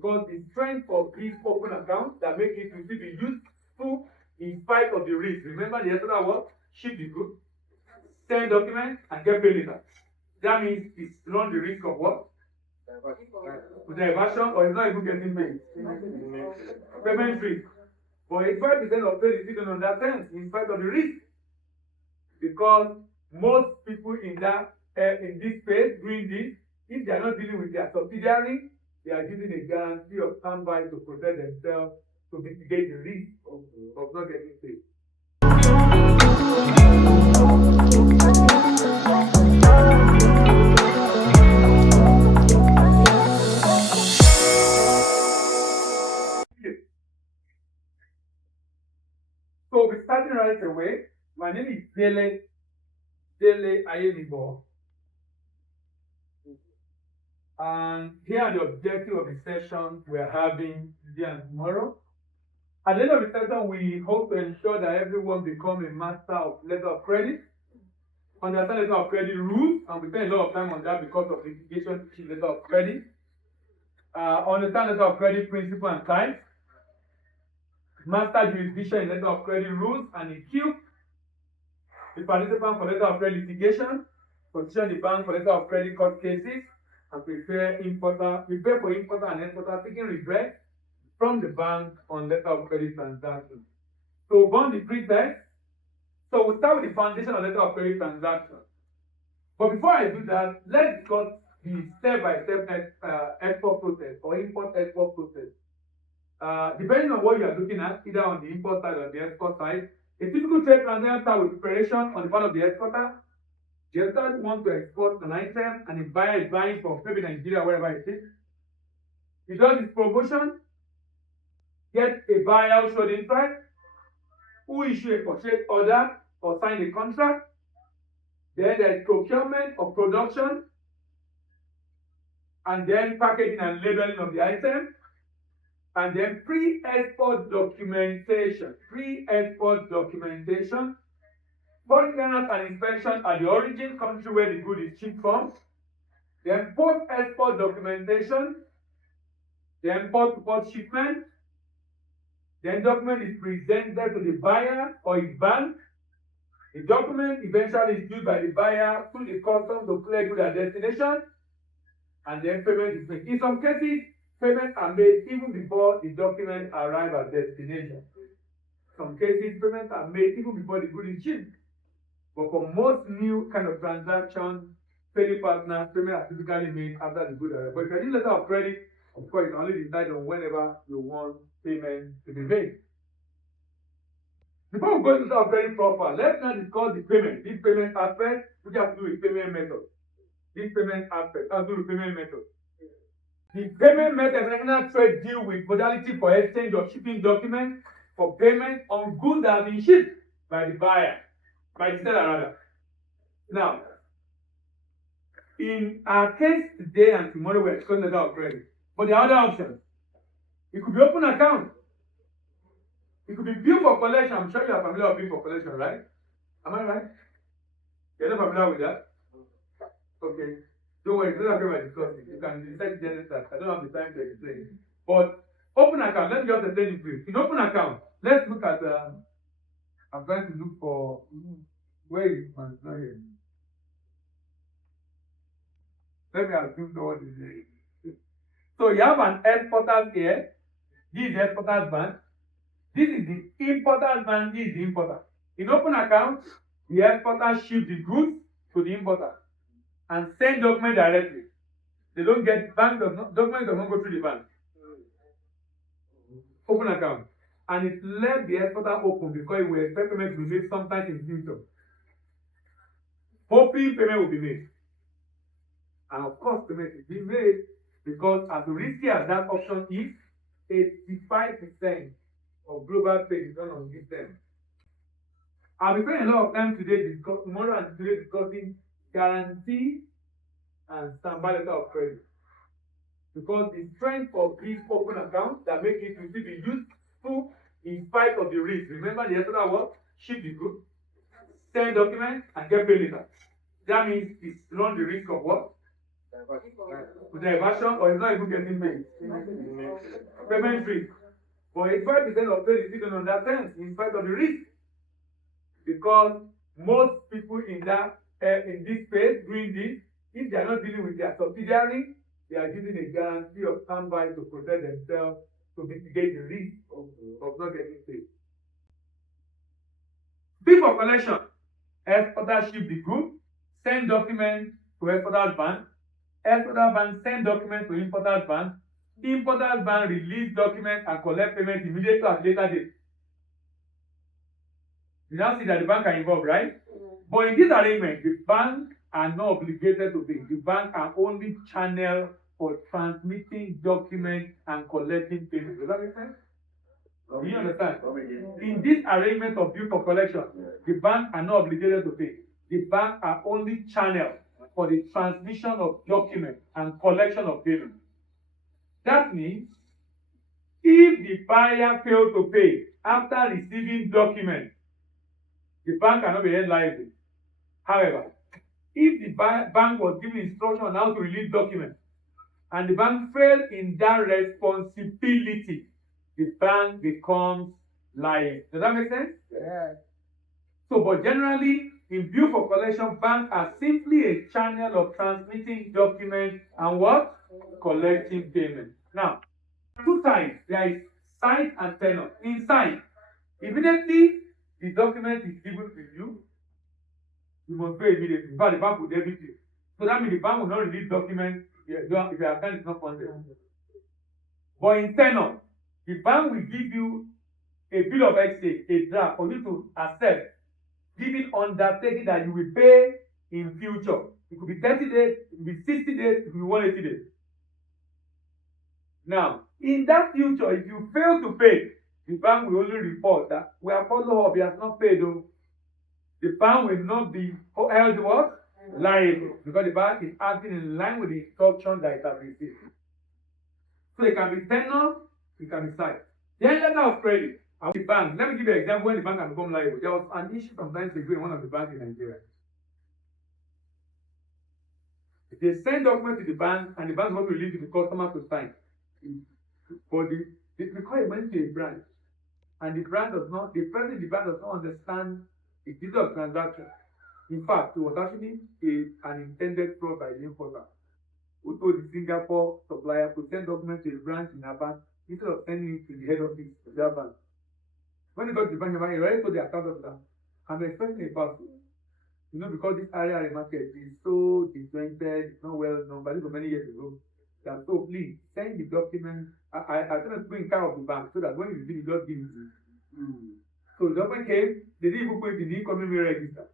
because the strength of this open account that make it to still be useful in spite of the risk. Remember the extra word, ship the goods, send documents, and get paid later. That means it's run the risk of what? Diversion, or it's not even getting paid. Payment risk. But 85% of trade is still on that sense in spite of the risk. Because most people in this space doing this, if they are not dealing with their subsidiary, they are using a guarantee of standby to protect themselves to mitigate the risk of not getting paid. So we're starting right away. My name is Dele Ayenibo. And here are the objectives of the session we are having today and tomorrow. At the end of the session, we hope to ensure that everyone becomes a master of letter of credit, understand letter of credit rules, and we spend a lot of time on that because of litigation letter of credit. Understand letter of credit principle and types, master jurisdiction in letter of credit rules and EQ, the participant for letter of credit litigation, position the bank for letter of credit court cases, and prepare for importer and exporter seeking redress from the bank on letter of credit transactions. So we'll run the pretext. So we'll start with the foundation of letter of credit transactions. But before I do that, let's discuss the step-by-step export process or import-export process. Depending on what you are looking at, either on the import side or the export side, a typical trade transaction starts with preparation on the part of the exporter. The exporter wants to export an item and the buyer is buying from maybe Nigeria, wherever it is. He does his promotion, gets a buyer who showed interest, who issue a purchase order or sign a contract. Then there is procurement of production, and then packaging and labeling of the item, and then pre-export documentation. Foreign clearance and inspection at the origin country where the good is shipped from. Then post-export documentation. Then port-to-port shipment. Then document is presented to the buyer or his bank. The document eventually is used by the buyer through the customs to clear good at destination. And then payment is made. In some cases, payments are made even before the document arrives at destination. Some cases, payments are made even before the good is shipped. But for most new kind of transactions, trading partners, payments are typically made after the good arrives. But if you're using letter of credit, of course, you can only decide on whenever you want payment to be made. Before we go to letter of credit proper, let's now discuss the payment. This payment aspect, which has to do with payment method. This payment aspect has to do with payment method. The payment method international trade deal with modality for exchange of shipping documents for payment on goods that have been shipped by the buyer, by the seller rather. Now, in our case today and tomorrow, we're discussing letter of credit. But there are other options. It could be open account. It could be bill for collection. I'm sure you are familiar with bill for collection, right? Am I right? You're not familiar with that? Okay. Don't worry, don't have to discuss it. You can decide that. I don't have the time to explain it. But open account, let's just explain it brief. In open account, let's look at I'm trying to look for where is my not here. Let me assume what is here. So you have an exporter here. This is the exporter's bank. This is the importer's bank. This is the importer. In open account, the exporter ships the goods to the importer and send document directly. They don't get document does not go through the bank. Open account. And it left the exporter open because we expect payment to be made sometime in the future. Hoping payment will be made. And of course, payment is being made because as risky as that option is, 85% of global trade is done on this term. I'll be spending a lot of time today tomorrow and today discussing guarantee and standby letter of credit. Because the strength of this open account that makes it to be useful in spite of the risk. Remember the extra word, ship the goods, send documents, and get paid later. That means it's run the risk of what? Diversion, or it's not even getting paid. payment risk. But 85% of trade is still on that sense in spite of the risk. Because most people in this space doing this, if they are not dealing with their subsidiary, they are using a guarantee of standby to protect themselves to mitigate the risk of not getting paid. Fee for collection. Exporter ship the goods, send documents to exporter's bank. Exporter bank send documents to importer's bank. Importer's bank release documents and collect payment immediately at later date. You now see that the bank are involved, right? But in this arrangement, the bank are not obligated to pay. The bank are only channel for transmitting documents and collecting payments. Does that make sense? Do you understand? In this arrangement of due for collection, the bank are not obligated to pay. The bank are only channel for the transmission of documents and collection of payments. That means if the buyer fails to pay after receiving documents, the bank cannot be held liable. However, if the bank was given instruction on how to release documents and the bank failed in that responsibility, the bank becomes liable. Does that make sense? Yeah. So, but generally, in due for collection, banks are simply a channel of transmitting documents and what? Collecting payments. Now, two sides. There is side and tenor. In side, immediately the document is given to you, you must pay immediately. In fact, the bank will debit you. So that means the bank will not release documents if your account is not funded. But in tenor, the bank will give you a bill of exchange, a draft for you to accept, giving undertaking that you will pay in future. It could be 30 days, it could be 60 days, it could be 180 days. Now, in that future, if you fail to pay, the bank will only report that we are followed up, he has not paid. The bank will not be held what? Liable, because the bank is acting in line with the instructions that it has received. So it can be tenor, it can be side. Then letter of credit. The bank, let me give you an example when the bank can become liable. There was an issue sometimes ago in one of the banks in Nigeria. They send documents to the bank and the bank wants to release to the customer to sign. But because it went to a branch and the person in the bank does not understand the detail of transaction. In fact, it was actually an intended fraud by the importer who told the Singapore supplier to send documents to a branch in a bank instead of sending it to the head office of their bank. When he got to the bank, he already told the accountant that I'm expecting a parcel. You know, because this area of the market is so disjointed, it's not well known, but this was many years ago. That so please send the document. I told them to put in care of the bank so that when you receive it, just give it to you. So the document came, they didn't even put it in the incoming mail register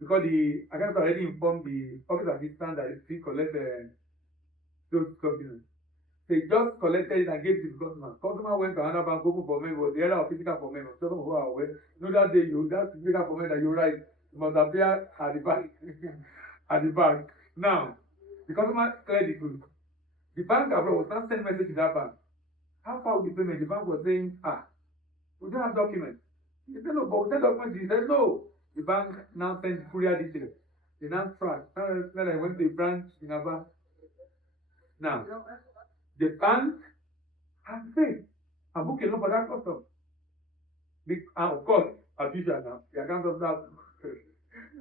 because the accountant already informed the office assistant that it still collect those documents. They just collected it and gave it to the customer. Customer went to another bank, open for me, was the error of physical for me. Some who are aware. You know that day that physical for me that you write must appear at the bank. At the bank. Now, the customer cleared the goods. The bank abroad was not sending message to that bank. How far will the payment? The bank was saying, we don't have documents. He said, no, but we send documents. He said, no. The bank now sends courier details. They now track. Then I went to a branch in Aba. Now, the bank has paid and booked a loan for that customer. And of course, as usual now, the account of that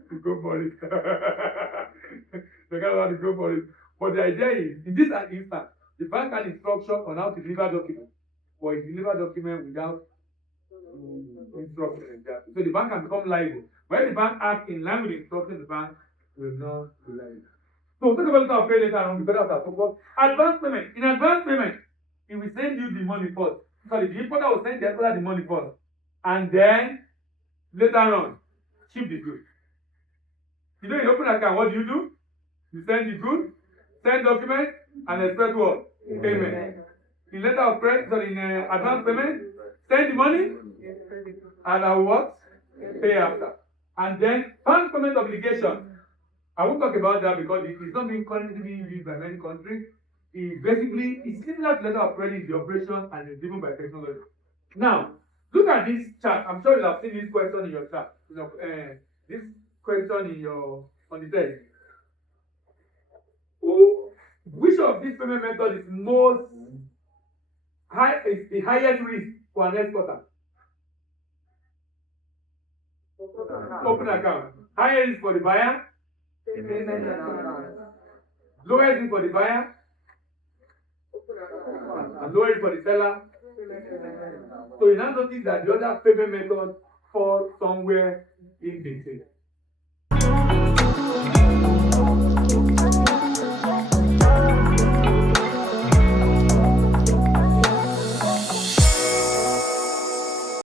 to go for it. The account of that to go for it. But the idea is, in this instance, the bank has instruction on how to deliver documents, or it deliver document without instruction. So the bank can become liable. When the bank acts in line with the instruction, the bank will not be liable. So talk about letter of credit later on because that's focus. Advance payment. In advance payment, he will send you the money first. Sorry, the importer will send the exporter the money first. And then later on, ship the goods. You know, you open an account, what do? You send the goods, send documents, and expect what? Payment. In letter of credit, sorry, in advance payment, send the money, and I will what? Pay after. And then bank payment obligation. I won't talk about that because it is not being currently being used by many countries. It's similar to letter of credit, the operation, and it's driven by technology. Now, look at this chart. I'm sure you have seen this question in your chart. This question in on the text. Which of these payment methods is most is the highest risk for an exporter? Open account. Higher risk for the buyer. Lowest risk for the buyer. And lower risk for the seller. So you now notice that the other payment method falls somewhere in between.